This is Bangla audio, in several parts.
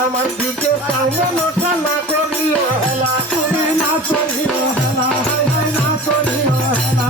আমার দিকে মনটা না করিও হেলা তুমি না করিও হেলা না করিও হেলা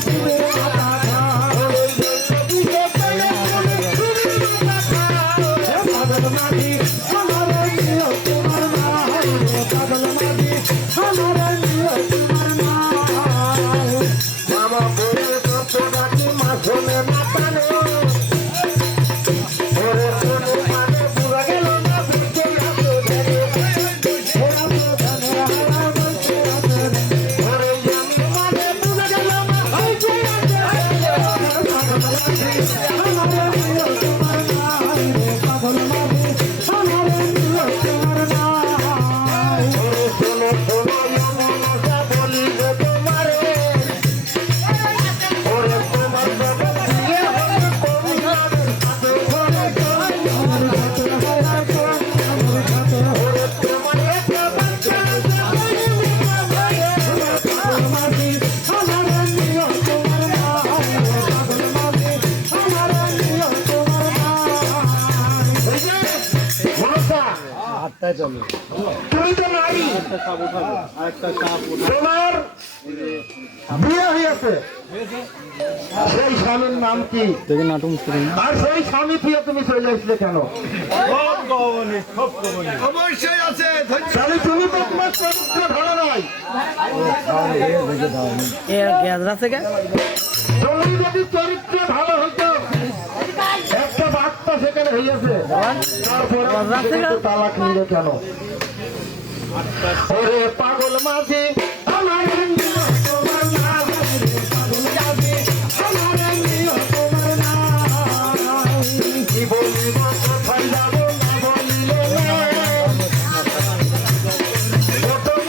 Hey, তুমি তো নারী, তোমার বিয়ে হয়েছে, সেই স্বামীর নাম কি? আর সেই স্বামী থেকে তুমি চলে আসলে কেন? অবশ্যই আছে। তাহলে তুমি তো তোমার চরিত্র ভালো নয়। তুমি যদি চরিত্র ভালো হইতো, একটা বার্তা সেখানে হইয়াছে, তারপরে তালাক নিলে কেন? ওরে পাগল মাঝি আমার নিও তোমার নাম, পাগল মাঝি আমার নিও তোমার নাম, কি বলিব কোথায় যাব না বলিলে না, পাগল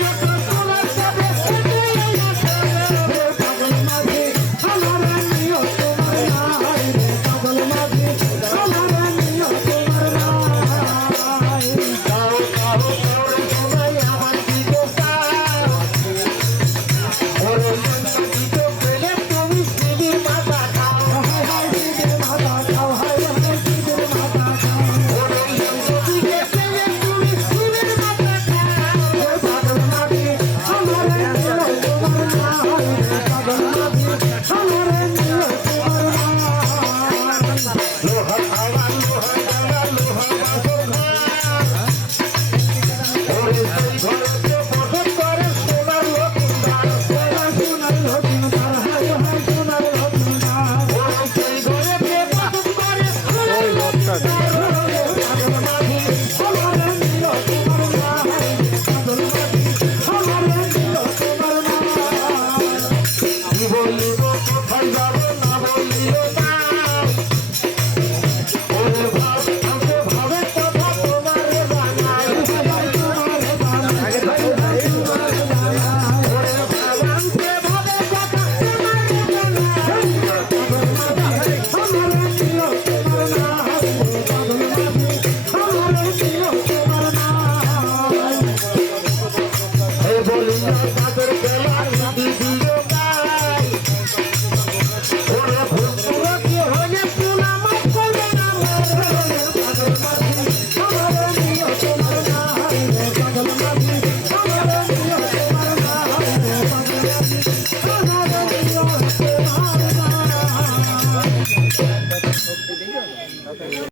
মাঝি আমার নিও তোমার নাম, পাগল মাঝি আমার নিও তোমার নাম, গাও গাও পাগল মাঝি